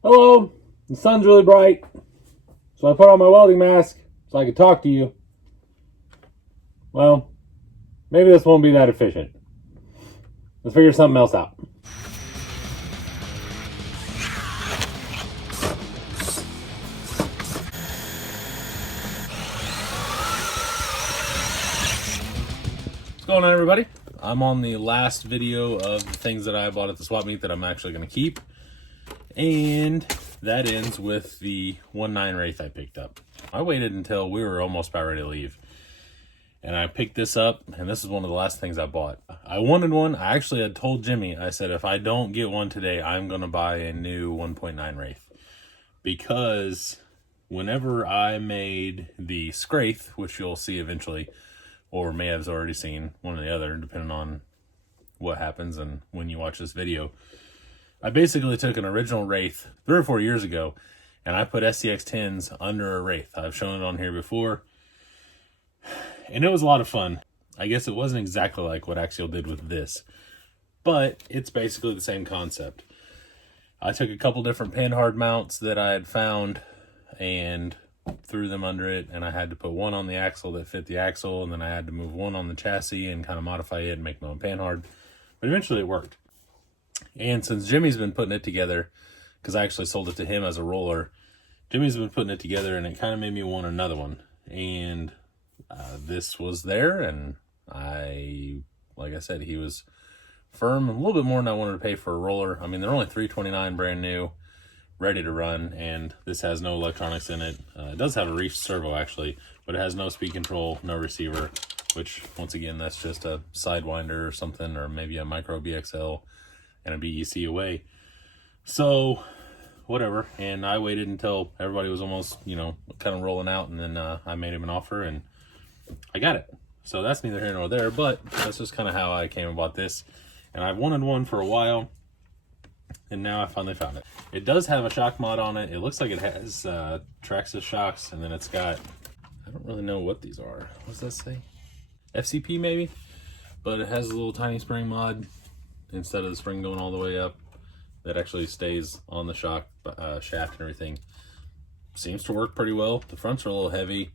Hello, the sun's really bright, so I put on my welding mask so I could talk to you. Well, maybe this won't be that efficient. Let's figure something else out. What's going on, everybody? I'm on the last video of the things that I bought at the swap meet that I'm actually going to keep. And that ends with the 1.9 Wraith I picked up. I waited until we were almost about ready to leave. And I picked this up, and this is one of the last things I bought. I wanted one. I actually had told Jimmy, I said, if I don't get one today, I'm going to buy a new 1.9 Wraith. Because whenever I made the Wraith, which you'll see eventually, or may have already seen, one or the other, depending on what happens and when you watch this video, I basically took an original Wraith 3 or 4 years ago, and I put SCX 10s under a Wraith. I've shown it on here before, and it was a lot of fun. I guess it wasn't exactly like what Axial did with this, but it's basically the same concept. I took a couple different panhard mounts that I had found and threw them under it, and I had to put one on the axle that fit the axle, and then I had to move one on the chassis and kind of modify it and make my own panhard. But eventually it worked. And since Jimmy's been putting it together, because I actually sold it to him as a roller, Jimmy's been putting it together, and it kind of made me want another one. And this was there, and like I said, he was firm, a little bit more than I wanted to pay for a roller. I mean, they're only $329 brand new, ready to run, and this has no electronics in it. It does have a Wraith servo, actually, but it has no speed control, no receiver, which, once again, that's just a Sidewinder or something, or maybe a micro BXL and a BEC away. So, whatever. And I waited until everybody was almost, kind of rolling out, and then I made him an offer, and I got it. So that's neither here nor there, but that's just kind of how I came about this. And I've wanted one for a while, and now I finally found it. It does have a shock mod on it. It looks like it has Traxxas shocks, and then it's got, I don't really know what these are. What does that say? FCP maybe? But it has a little tiny spring mod instead of the spring going all the way up that actually stays on the shock shaft and everything. Seems to work pretty well. The fronts are a little heavy.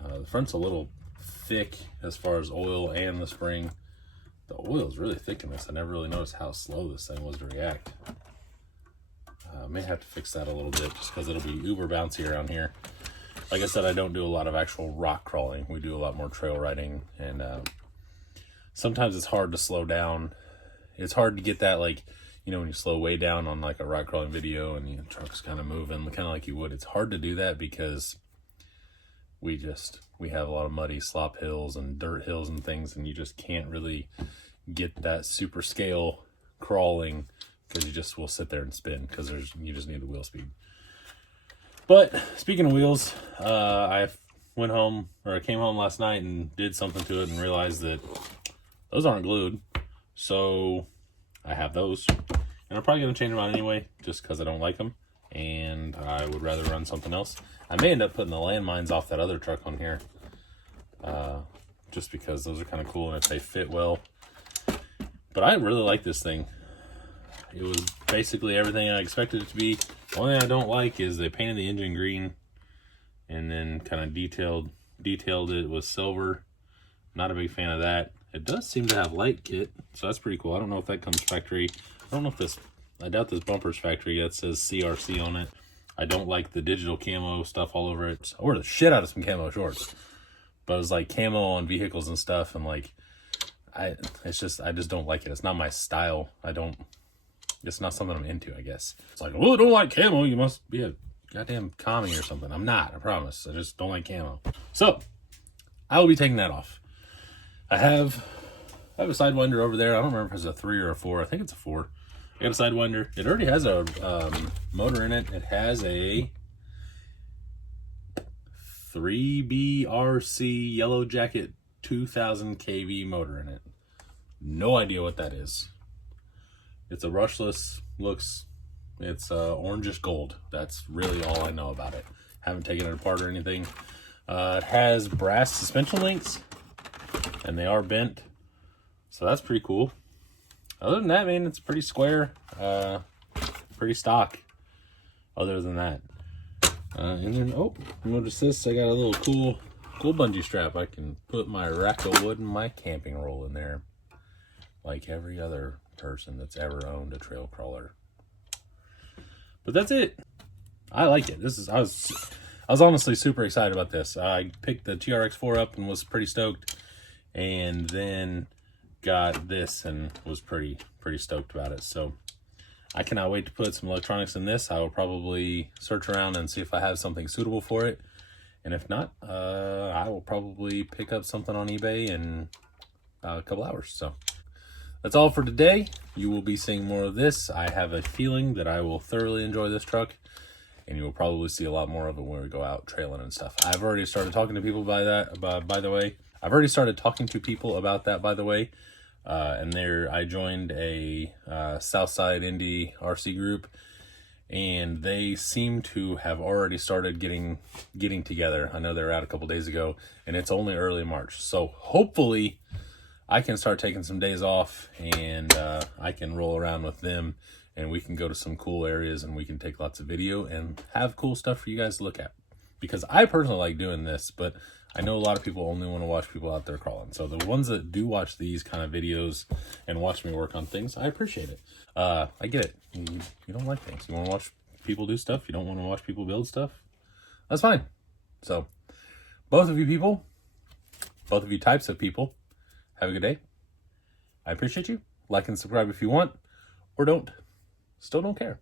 The front's a little thick as far as oil and the spring. The oil is really thick in this. I never really noticed how slow this thing was to react. I may have to fix that a little bit just because it'll be uber bouncy around here. Like I said, I don't do a lot of actual rock crawling. We do a lot more trail riding, and sometimes it's hard to slow down. It's hard to get that, when you slow way down on like a rock crawling video and the truck's kind of moving, kind of like you would. It's hard to do that because we have a lot of muddy slop hills and dirt hills and things, and you just can't really get that super scale crawling because you just will sit there and spin because you just need the wheel speed. But speaking of wheels, I came home last night and did something to it and realized that those aren't glued. So I have those, and I'm probably going to change them out anyway, just because I don't like them, and I would rather run something else. I may end up putting the landmines off that other truck on here, just because those are kind of cool, and if they fit well. But I really like this thing. It was basically everything I expected it to be. The only thing I don't like is they painted the engine green, and then kind of detailed it with silver. Not a big fan of that. It does seem to have light kit, so that's pretty cool. I don't know if that comes factory. I doubt this bumper's factory. That says CRC on it. I don't like the digital camo stuff all over it. I wore the shit out of some camo shorts, but it was like camo on vehicles and stuff, and I just don't like it. It's not my style. It's not something I'm into, I guess. It's like, well, I don't like camo. You must be a goddamn commie or something. I'm not, I promise. I just don't like camo. So I will be taking that off. I have a Sidewinder over there. I don't remember if it's a 3 or a 4. I think it's a 4. I got a Sidewinder. It already has a motor in it. It has a 3BRC Yellow Jacket 2000 kV motor in it. No idea what that is. It's a brushless, it's orangish gold. That's really all I know about it. Haven't taken it apart or anything. It has brass suspension links, and they are bent, so that's pretty cool. Other than that, man, it's pretty square, pretty stock. other than that. And then, oh, notice this. I got a little cool bungee strap. I can put my rack of wood and my camping roll in there, like every other person that's ever owned a trail crawler. But that's it. I like it. I was honestly super excited about this. I picked the TRX4 up and was pretty stoked, and then got this and was pretty stoked about it. So I cannot wait to put some electronics in this. I will probably search around and see if I have something suitable for it. And if not, I will probably pick up something on eBay in a couple hours. So that's all for today. You will be seeing more of this. I have a feeling that I will thoroughly enjoy this truck, and you will probably see a lot more of it when we go out trailing and stuff. I've already started talking to people by the way. And I joined a Southside Indie RC group, and they seem to have already started getting together. I know they were out a couple days ago, and it's only early March. So hopefully I can start taking some days off, and I can roll around with them, and we can go to some cool areas, and we can take lots of video and have cool stuff for you guys to look at. Because I personally like doing this, but I know a lot of people only want to watch people out there crawling. So the ones that do watch these kind of videos and watch me work on things, I appreciate it. I get it. You don't like things. You want to watch people do stuff. You don't want to watch people build stuff. That's fine. So both of you types of people, have a good day. I appreciate you. Like and subscribe if you want, or don't. Still don't care.